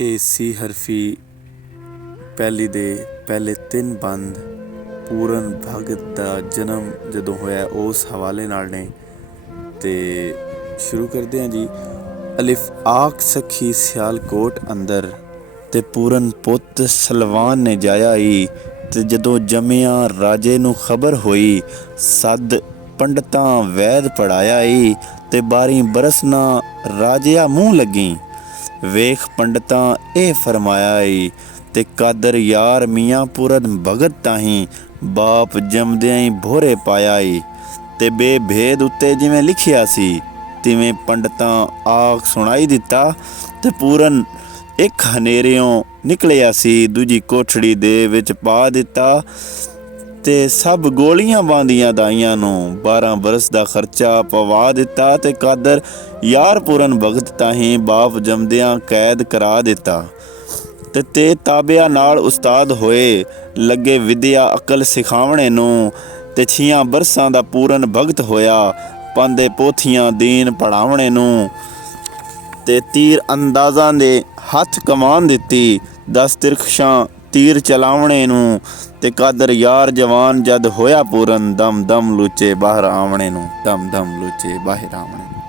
AC ਹਰਫੀ ਪਹਿਲੀ ਦੇ ਪਹਿਲੇ 3 ਬੰਦ ਪੂਰਨ ਭਗਤ ਦਾ ਜਨਮ ਜਦੋਂ ਹੋਇਆ ਉਸ ਹਵਾਲੇ ਨਾਲ ਨੇ। ਤੇ ਸ਼ੁਰੂ ਕਰਦੇ ਹਾਂ ਜੀ। ਅਲਿਫ ਆਖ ਸਖੀ ਸਿਆਲਕੋਟ ਅੰਦਰ, ਤੇ ਪੂਰਨ ਪੁੱਤ ਸਲਵਾਨ ਨੇ ਜਾਇਆ ਈ। ਤੇ ਜਦੋਂ ਜੰਮਿਆ ਰਾਜੇ ਨੂੰ ਖਬਰ ਹੋਈ, ਸੱਦ ਪੰਡਤਾਂ ਵੈਦ ਪੜ੍ਹਾਇਆ ਈ। ਤੇ 12 ਬਰਸ ਨਾ ਰਾਜਿਆ ਮੂੰਹ ਲੱਗੀ, ਵੇਖ ਪੰਡਤਾਂ ਇਹ ਫਰਮਾਇਆ ਈ। ਤੇ ਕਾਦਰ ਯਾਰ ਮੀਆਂ ਪੂਰਨ ਭਗਤ ਤਾਹੀਂ, ਬਾਪ ਜੰਮਦਿਆਂ ਹੀ ਭੋਰੇ ਪਾਇਆ ਈ। ਤੇ ਬੇਭੇਦ ਉੱਤੇ ਜਿਵੇਂ ਲਿਖਿਆ ਸੀ, ਤਿਵੇਂ ਪੰਡਤਾਂ ਆਖ ਸੁਣਾਈ ਦਿੱਤਾ। ਤੇ ਪੂਰਨ ਇੱਕ ਹਨੇਰਿਓਂ ਨਿਕਲਿਆ ਸੀ, ਦੂਜੀ ਕੋਠੜੀ ਦੇ ਵਿੱਚ ਪਾ ਦਿੱਤਾ। ਤੇ ਸਭ ਗੋਲੀਆਂ ਬਾਂਦੀਆਂ ਦਾਈਆਂ ਨੂੰ 12 ਬਰਸ ਦਾ ਖਰਚਾ ਪਵਾ ਦਿੱਤਾ। ਤੇ ਕਾਦਰ ਯਾਰ ਪੂਰਨ ਭਗਤ ਤਾਹੀਂ, ਬਾਪ ਜੰਮਦਿਆਂ ਕੈਦ ਕਰਾ ਦਿੱਤਾ। ਤੇ ਤਾਬਿਆਂ ਨਾਲ ਉਸਤਾਦ ਹੋਏ, ਲੱਗੇ ਵਿਦਿਆ ਅਕਲ ਸਿਖਾਵਣੇ ਨੂੰ। ਤੇ 6 ਬਰਸਾਂ ਦਾ ਪੂਰਨ ਭਗਤ ਹੋਇਆ, ਪਾਂਦੇ ਪੋਥੀਆਂ ਦੀਨ ਪੜ੍ਹਾਵਣੇ ਨੂੰ। ਤੇ ਤੀਰ ਅੰਦਾਜ਼ਾਂ ਦੇ ਹੱਥ ਕਮਾਨ ਦਿੱਤੀ, 10 ਤਿਰਖਸ਼ਾਂ ਤੀਰ ਚਲਾਵਣੇ ਨੂੰ। ਤੇ ਕਾਦਰ ਯਾਰ ਜਵਾਨ ਜਦ ਹੋਇਆ ਪੂਰਨ, ਦਮ ਦਮ ਲੂਚੇ ਬਾਹਰ ਆਵਣੇ ਨੂੰ, ਦਮ ਦਮ ਲੂਚੇ ਬਾਹਰ ਆਵਣੇ ਨੂੰ।